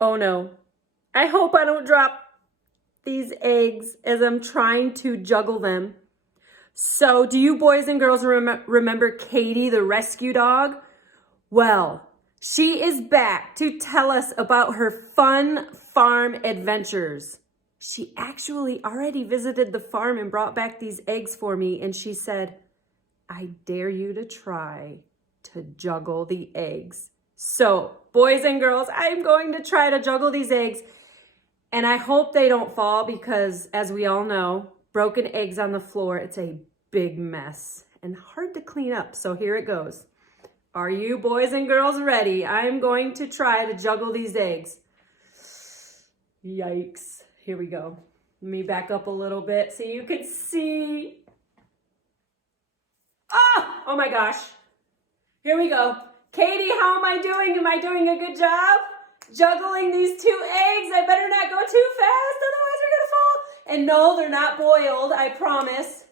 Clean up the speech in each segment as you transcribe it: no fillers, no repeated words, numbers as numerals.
Oh no, I hope I don't drop these eggs as I'm trying to juggle them. So do you boys and girls remember Cadie, the rescue dog? Well, she is back to tell us about her fun farm adventures. She actually already visited the farm and brought back these eggs for me, and she said, I dare you to try to juggle the eggs. So, boys and girls, I'm going to try to juggle these eggs, and I hope they don't fall because, as we all know, broken eggs on the floor, it's a big mess and hard to clean up. So here it goes. Are you boys and girls ready? I'm going to try to juggle these eggs. Yikes. Here we go. Let me back up a little bit so you can see. Oh my gosh. Here we go. Cadie, how am I doing? Am I doing a good job? Juggling these 2 eggs. I better not go too fast, otherwise they're gonna fall. And no, they're not boiled, I promise.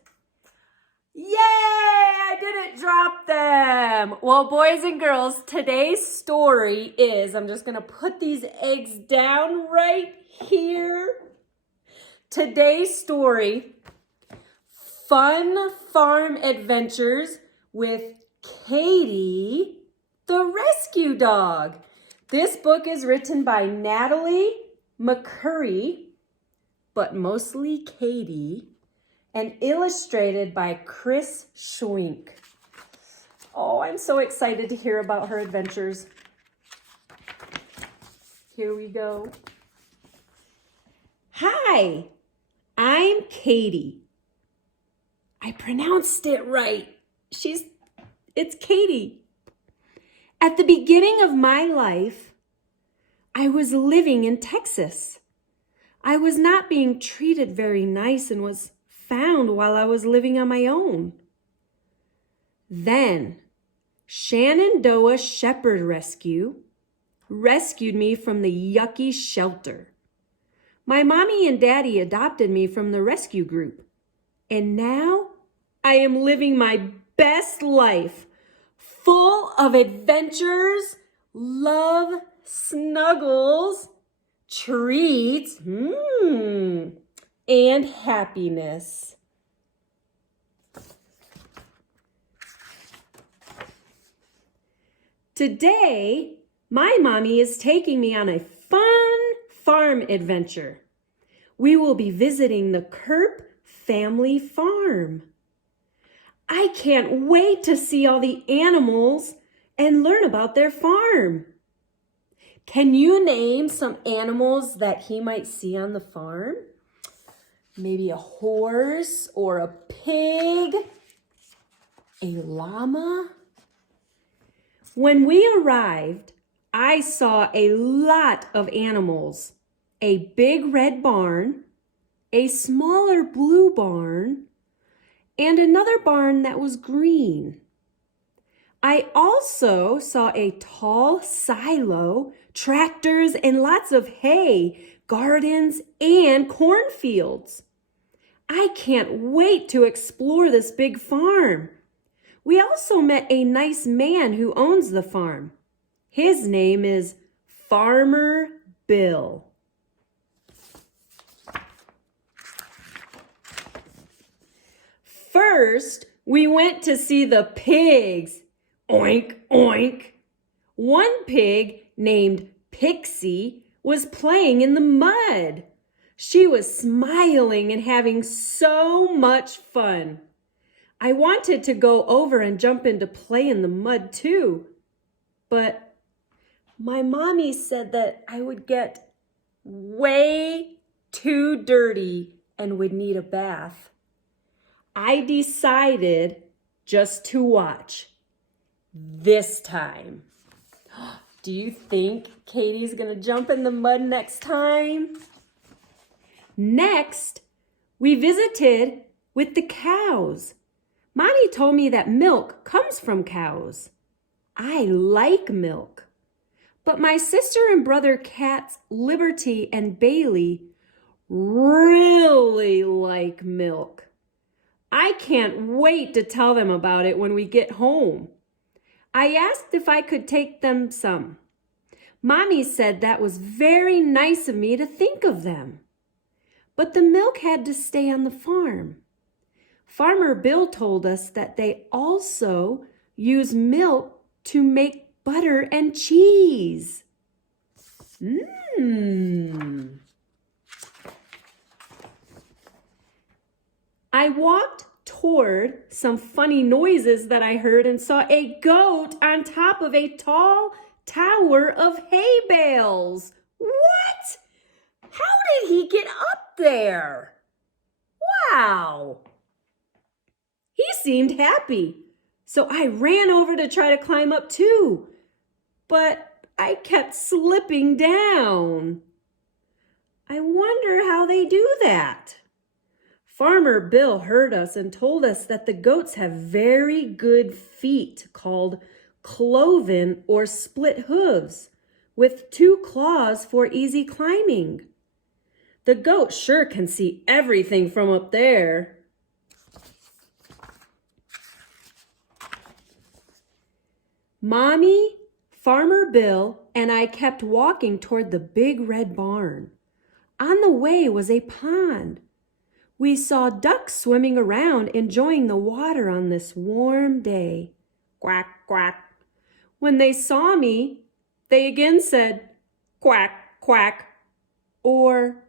Yay! I didn't drop them. Well, boys and girls, today's story is, I'm just gonna put these eggs down right here. Today's story, Fun Farm Adventures with Cadie, the rescue dog. This book is written by Natalie, McCurry, but mostly Cadie, and illustrated by Schwink. Oh, I'm so excited to hear about her adventures. Here we go. Hi, I'm Cadie. I pronounced it right. It's Cadie. At the beginning of my life, I was living in Texas. I was not being treated very nice and was found while I was living on my own. Then, Shenandoah Shepherd Rescue rescued me from the yucky shelter. My mommy and daddy adopted me from the rescue group, and now I am living my best life, full of adventures, love, snuggles, treats, and happiness. Today, my mommy is taking me on a fun farm adventure. We will be visiting the Kerp family farm. I can't wait to see all the animals and learn about their farm. Can you name some animals that he might see on the farm? Maybe a horse or a pig, a llama. When we arrived, I saw a lot of animals. A big red barn, a smaller blue barn, and another barn that was green. I also saw a tall silo, tractors, and lots of hay, gardens, and cornfields. I can't wait to explore this big farm. We also met a nice man who owns the farm. His name is Farmer Bill. First, we went to see the pigs. Oink, oink. One pig named Pixie was playing in the mud. She was smiling and having so much fun. I wanted to go over and jump in to play in the mud too, but my mommy said that I would get way too dirty and would need a bath. I decided just to watch this time. Do you think Cadie's gonna jump in the mud next time? Next, we visited with the cows. Mommy told me that milk comes from cows. I like milk. But my sister and brother cats, Liberty and Bailey, really like milk. I can't wait to tell them about it when we get home. I asked if I could take them some. Mommy said that was very nice of me to think of them. But the milk had to stay on the farm. Farmer Bill told us that they also use milk to make butter and cheese. I walked toward some funny noises that I heard and saw a goat on top of a tall tower of hay bales. What? How did he get up there? Wow! He seemed happy, so I ran over to try to climb up too, but I kept slipping down. I wonder how they do that. Farmer Bill heard us and told us that the goats have very good feet called cloven or split hooves with 2 claws for easy climbing. The goat sure can see everything from up there. Mommy, Farmer Bill, and I kept walking toward the big red barn. On the way was a pond. We saw ducks swimming around, enjoying the water on this warm day. Quack, quack. When they saw me, they again said, quack, quack. Or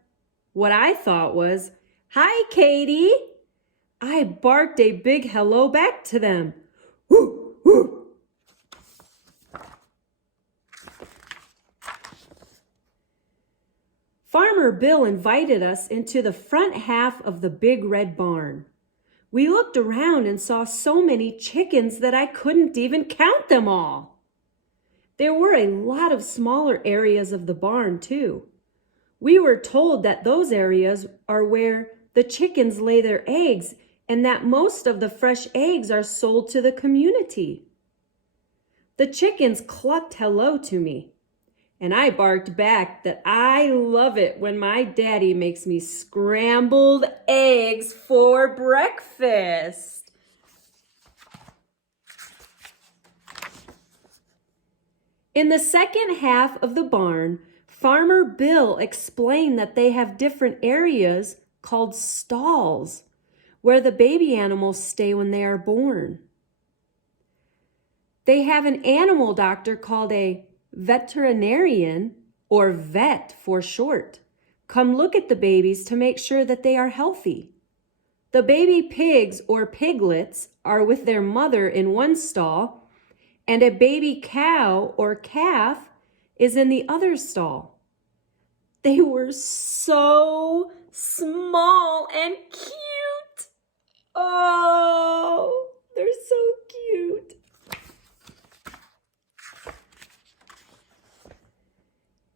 what I thought was, hi, Cadie. I barked a big hello back to them. Whoo, whoo. Farmer Bill invited us into the front half of the big red barn. We looked around and saw so many chickens that I couldn't even count them all. There were a lot of smaller areas of the barn too. We were told that those areas are where the chickens lay their eggs and that most of the fresh eggs are sold to the community. The chickens clucked hello to me. And I barked back that I love it when my daddy makes me scrambled eggs for breakfast. In the second half of the barn, Farmer Bill explained that they have different areas called stalls where the baby animals stay when they are born. They have an animal doctor called a veterinarian, or vet for short, come look at the babies to make sure that they are healthy. The baby pigs or piglets are with their mother in one stall, and a baby cow or calf is in the other stall. They were so small and cute. Oh, they're so cute.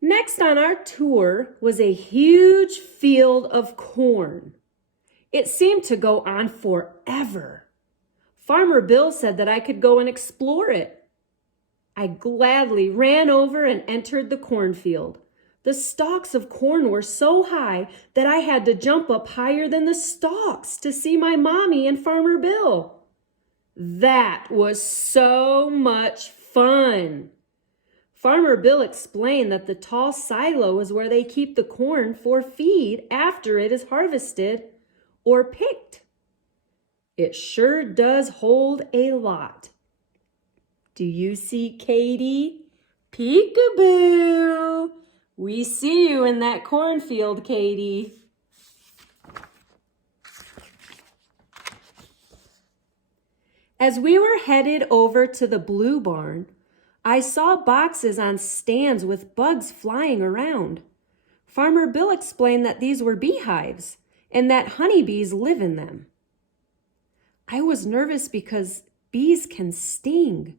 Next on our tour was a huge field of corn. It seemed to go on forever. Farmer Bill said that I could go and explore it. I gladly ran over and entered the cornfield. The stalks of corn were so high that I had to jump up higher than the stalks to see my mommy and Farmer Bill. That was so much fun. Farmer Bill explained that the tall silo is where they keep the corn for feed after it is harvested or picked. It sure does hold a lot. Do you see Cadie? Peekaboo! We see you in that cornfield, Cadie. As we were headed over to the blue barn, I saw boxes on stands with bugs flying around. Farmer Bill explained that these were beehives and that honeybees live in them. I was nervous because bees can sting.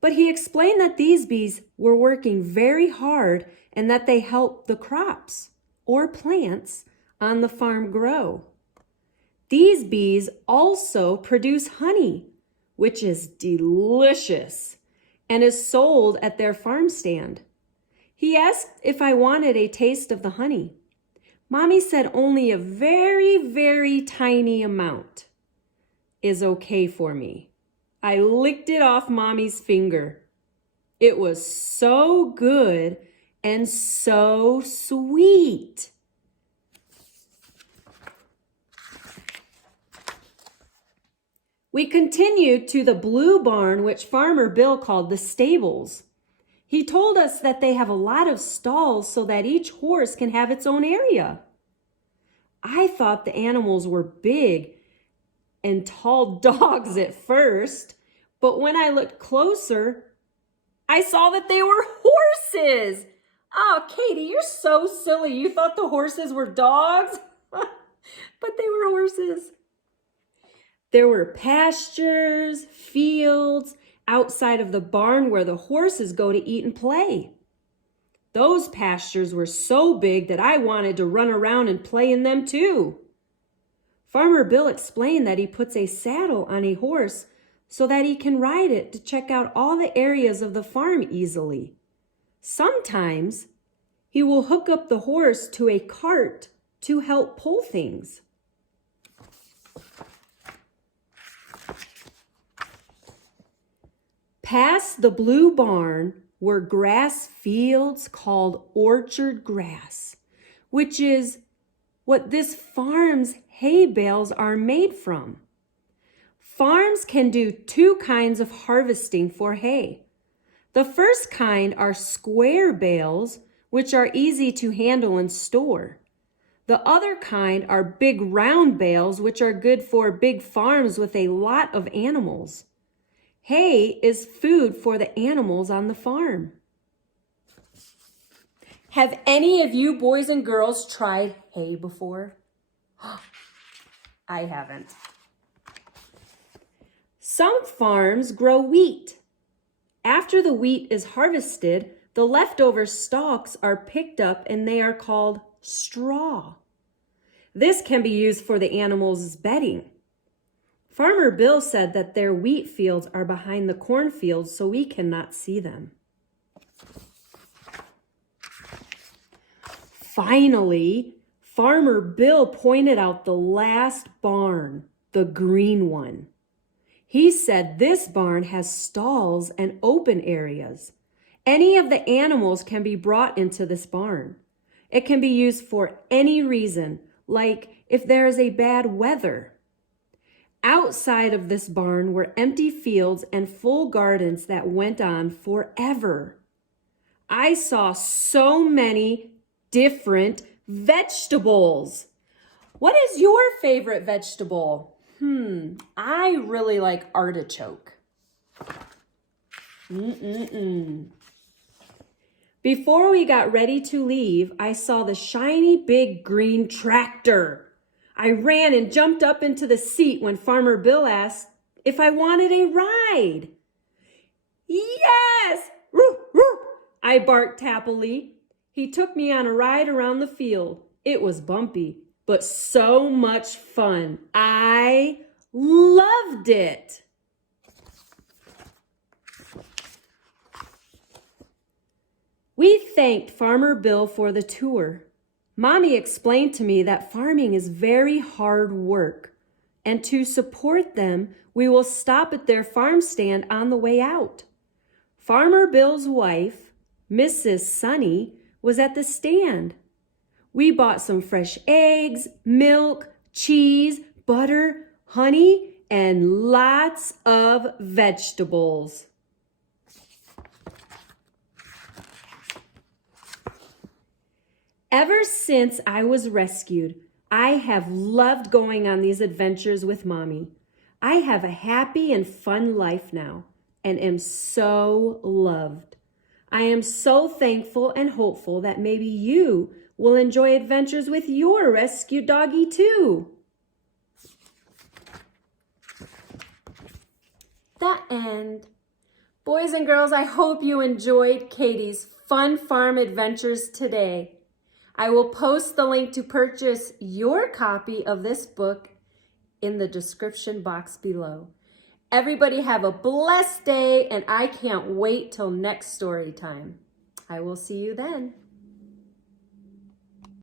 But he explained that these bees were working very hard and that they help the crops or plants on the farm grow. These bees also produce honey, which is delicious and is sold at their farm stand. He asked if I wanted a taste of the honey. Mommy said only a very, very tiny amount is okay for me. I licked it off Mommy's finger. It was so good and so sweet. We continued to the blue barn, which Farmer Bill called the stables. He told us that they have a lot of stalls so that each horse can have its own area. I thought the animals were big and tall dogs at first, but when I looked closer, I saw that they were horses. Oh, Cadie, you're so silly. You thought the horses were dogs, but they were horses. There were pastures, fields, outside of the barn where the horses go to eat and play. Those pastures were so big that I wanted to run around and play in them too. Farmer Bill explained that he puts a saddle on a horse so that he can ride it to check out all the areas of the farm easily. Sometimes he will hook up the horse to a cart to help pull things. Past the blue barn were grass fields called orchard grass, which is what this farm's hay bales are made from. Farms can do two kinds of harvesting for hay. The first kind are square bales, which are easy to handle and store. The other kind are big round bales, which are good for big farms with a lot of animals. Hay is food for the animals on the farm. Have any of you boys and girls tried hay before? I haven't. Some farms grow wheat. After the wheat is harvested, the leftover stalks are picked up and they are called straw. This can be used for the animals' bedding. Farmer Bill said that their wheat fields are behind the cornfields, so we cannot see them. Finally, Farmer Bill pointed out the last barn, the green one. He said this barn has stalls and open areas. Any of the animals can be brought into this barn. It can be used for any reason, like if there is a bad weather. Outside of this barn were empty fields and full gardens that went on forever. I saw so many different vegetables. What is your favorite vegetable? I really like artichoke. Before we got ready to leave, I saw the shiny big green tractor. I ran and jumped up into the seat when Farmer Bill asked if I wanted a ride. Yes! Woo, woo! I barked happily. He took me on a ride around the field. It was bumpy, but so much fun. I loved it. We thanked Farmer Bill for the tour. Mommy explained to me that farming is very hard work, and to support them, we will stop at their farm stand on the way out. Farmer Bill's wife, Mrs. Sunny, was at the stand. We bought some fresh eggs, milk, cheese, butter, honey, and lots of vegetables. Ever since I was rescued, I have loved going on these adventures with Mommy. I have a happy and fun life now and am so loved. I am so thankful and hopeful that maybe you will enjoy adventures with your rescue doggy too. The end. Boys and girls, I hope you enjoyed Cadie's fun farm adventures today. I will post the link to purchase your copy of this book in the description box below. Everybody have a blessed day, and I can't wait till next story time. I will see you then.